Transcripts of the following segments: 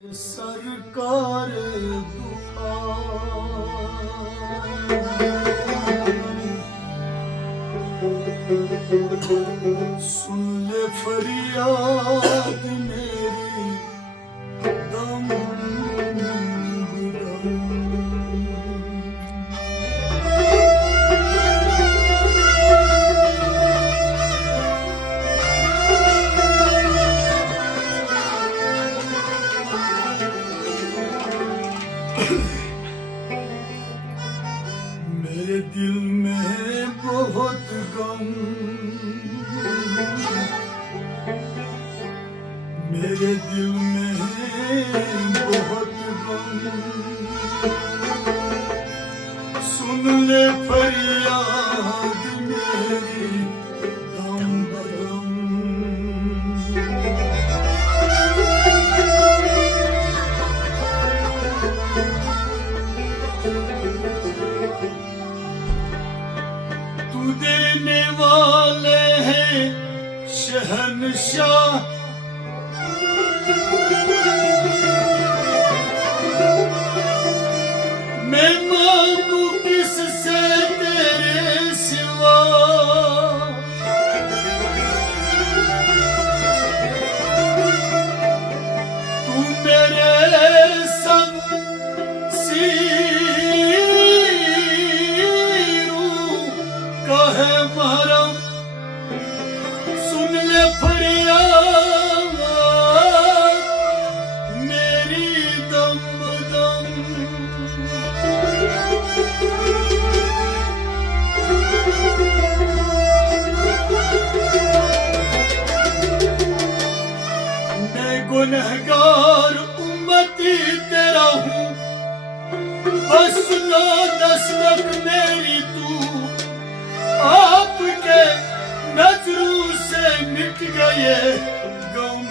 सरकार सुन ले फरियाद मेरी दम मेरे दिल में बहुत गम, मेरे दिल में बहुत गम, सुन ले फरियाद मेरी दम बदम। तू देने वाले हैं शहंशाह, मैं मांगू किससे तेरे सिवा। तू मेरे संग है महरम, सुन ले फरियाद मेरी दम दम। मैं गुनहगार उम्मती तेरा हूँ, बस सुनो दस्तक मेरी तू। आपके नजरों से मिट गए गम,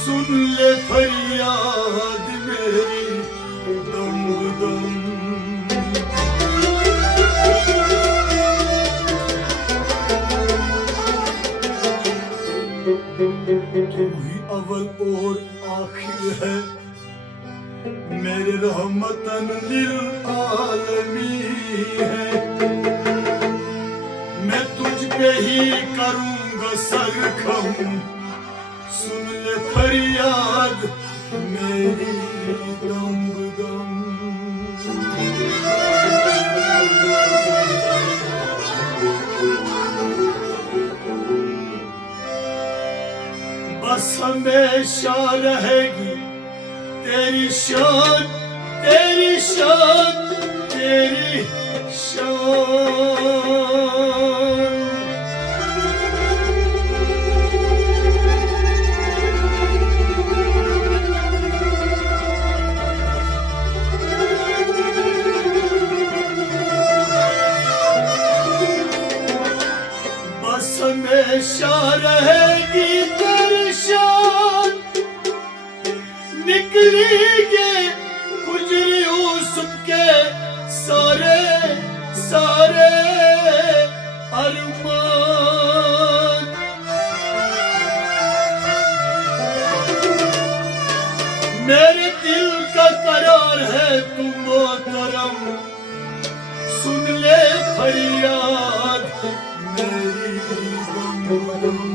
सुन ले फरियाद मेरी दम दम। तू ही अव्वल और आखिर है, मेरे रहमतन लिल आलमीन है। मैं तुझ पे ही करूंगा सरखम, सुन ले फरियाद मेरी दम दम। बस हमेशा रहेगी तेरी शान, तेरी शान, तेरी शान। बस हमेशा रहेगी तेरी शान, निकलेंगे गुजरी यूसुफ के सारे सारे अरमान। मेरे दिल का करार है तू मोहतरम, सुन ले फरियाद मेरी दम दम।